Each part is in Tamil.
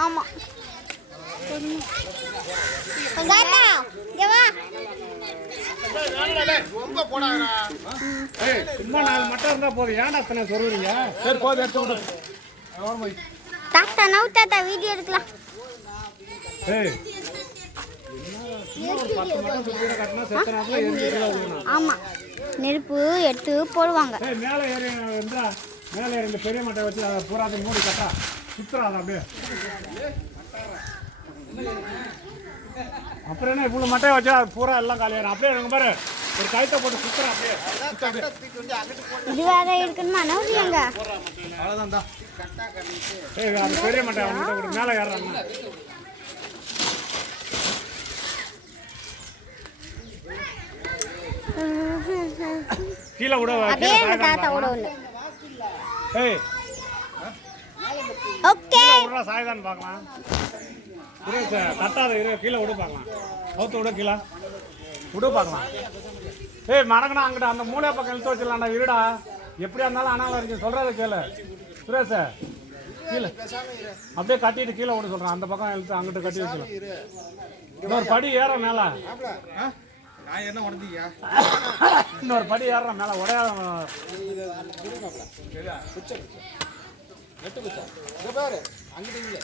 ஆமா. காட்டா இங்க வா. சும்மா நாலு மட்டும் இருந்தா போதும். ஏன்டா அத்தனை சொல்றீங்க சரி போதும் எடுத்து விடு ஓரமா வை. தாத்தா நவு தாத்தா வீடியோ எடுக்கலாம். ஏய் ஆமா. நெருப்பு எடுத்து போடுவாங்க. ஏய் மேலே ஏறி இருந்தா மேலே ஏறி இந்த பெரிய மட்டை வச்சு அதை பூராத்தையும் மூடி கட்டா. சுத்துறாத அப்படியே. அப்புறம் என்ன இவ்வளவு மட்டையை வச்சா அது பூரா எல்லாம் காலியாயிரும் அப்படியே எனக்கு பாரு. ஒரு கழுத்தை போட்டு சுத்துறேன் அப்படியே. இது வேற இருக்குன்னா இந்தா. ஏய் அது பெரிய மட்டை மேலே ஏறான் கீழே விட அப்படியே எங்க தாத்தாவோட ஒண்ணு. ஏய். ஓகே. விடுறா சாயுதான்னு பார்க்கலாம். இரு சார் தட்டாத இரு கீழே விடு பார்க்கலாம். அவுத்து விட கீழே. விடு பார்க்கலாம். ஏய் மடங்கடா அங்கிட்ட அந்த மூளை பக்கம் இழுத்து வச்சிடலாம்டா இருடா. எப்படியா இருந்தாலும் அனாவில் இருக்கு சொல்கிறத கேளு. சுரேஷ் கீழே. அப்படியே கட்டிட்டு கீழே விட சொல்கிறேன் அந்த பக்கம் இழுத்து அங்கிட்ட கட்டி வச்சிடலாம். இன்னொரு படி ஏற மேலே. ஆ? நான் என்ன உடந்தீங்க இன்னொரு படி ஏறுற மேலே உடையாத இங்க பாரு அங்கிட்ட இல்ல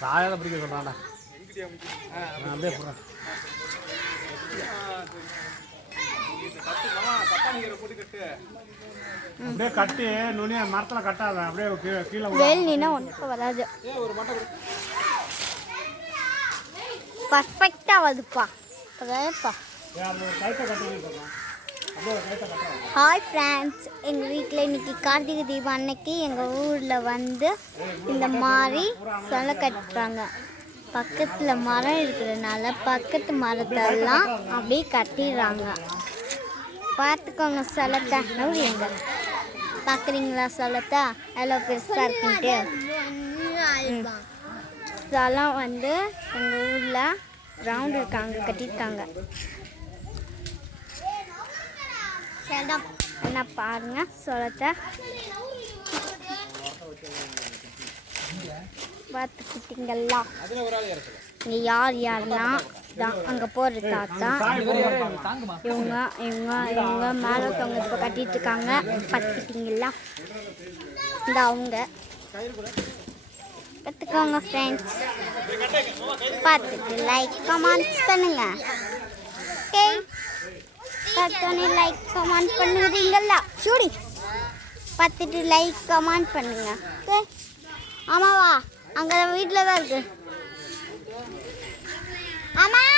சாயாத பிடிக்க சொல்கிறான்டா அப்படியே போடுறேன் அப்படியே கட்டி நுனிய மரத்துல கட்டாத அப்படியே கீழே கீழே ஒன்றும் வராது. ஒரு மட்டை. பர்ஃபெக்டாக வருதுப்பா ஹாய் ஃப்ரெண்ட்ஸ் எங்கள் வீட்டில் இன்னைக்கு கார்த்திகை தீபம் அன்னைக்கு எங்கள் ஊரில் வந்து இந்த மாதிரி சிலை கட்டுறாங்க. பக்கத்தில் மரம் இருக்கிறதுனால பக்கத்து மரத்தெல்லாம் அப்படியே கட்டிடுறாங்க. பார்த்துக்கோங்க சிலத்தை. நவுறியங்க பார்க்குறீங்களா சிலத்தை? எவ்வளோ பெருசாக இருக்குன்ட்டு? ம். ஸ்தலம் வந்து எங்கள் ஊரில் கிரவுண்ட் இருக்காங்க கட்டியிருக்காங்க. செடம் என்ன பாருங்க சொல்லத்த பார்த்துக்கிட்டீங்களா? இங்கே யார் யாரெல்லாம் தான் அங்கே போகிற தாத்தா. இவங்க இவங்க இவங்க மேலே தொங்க இப்போ கட்டிட்டு இருக்காங்க. பார்த்துக்கிட்டீங்களா? இந்த அவங்க. பார்த்துக்கோங்க ஃப்ரெண்ட்ஸ் பார்த்துட்டு லைக் கமெண்ட்ஸ் பண்ணுங்க. ஓகே பார்த்தோன்னே லைக் கமெண்ட் பண்ணுறீங்களா சூடி. பார்த்துட்டு லைக் கமெண்ட் பண்ணுங்க. ஓகே ஆமாவா? அங்கே வீட்டில் தான் இருக்குது ஆமாம்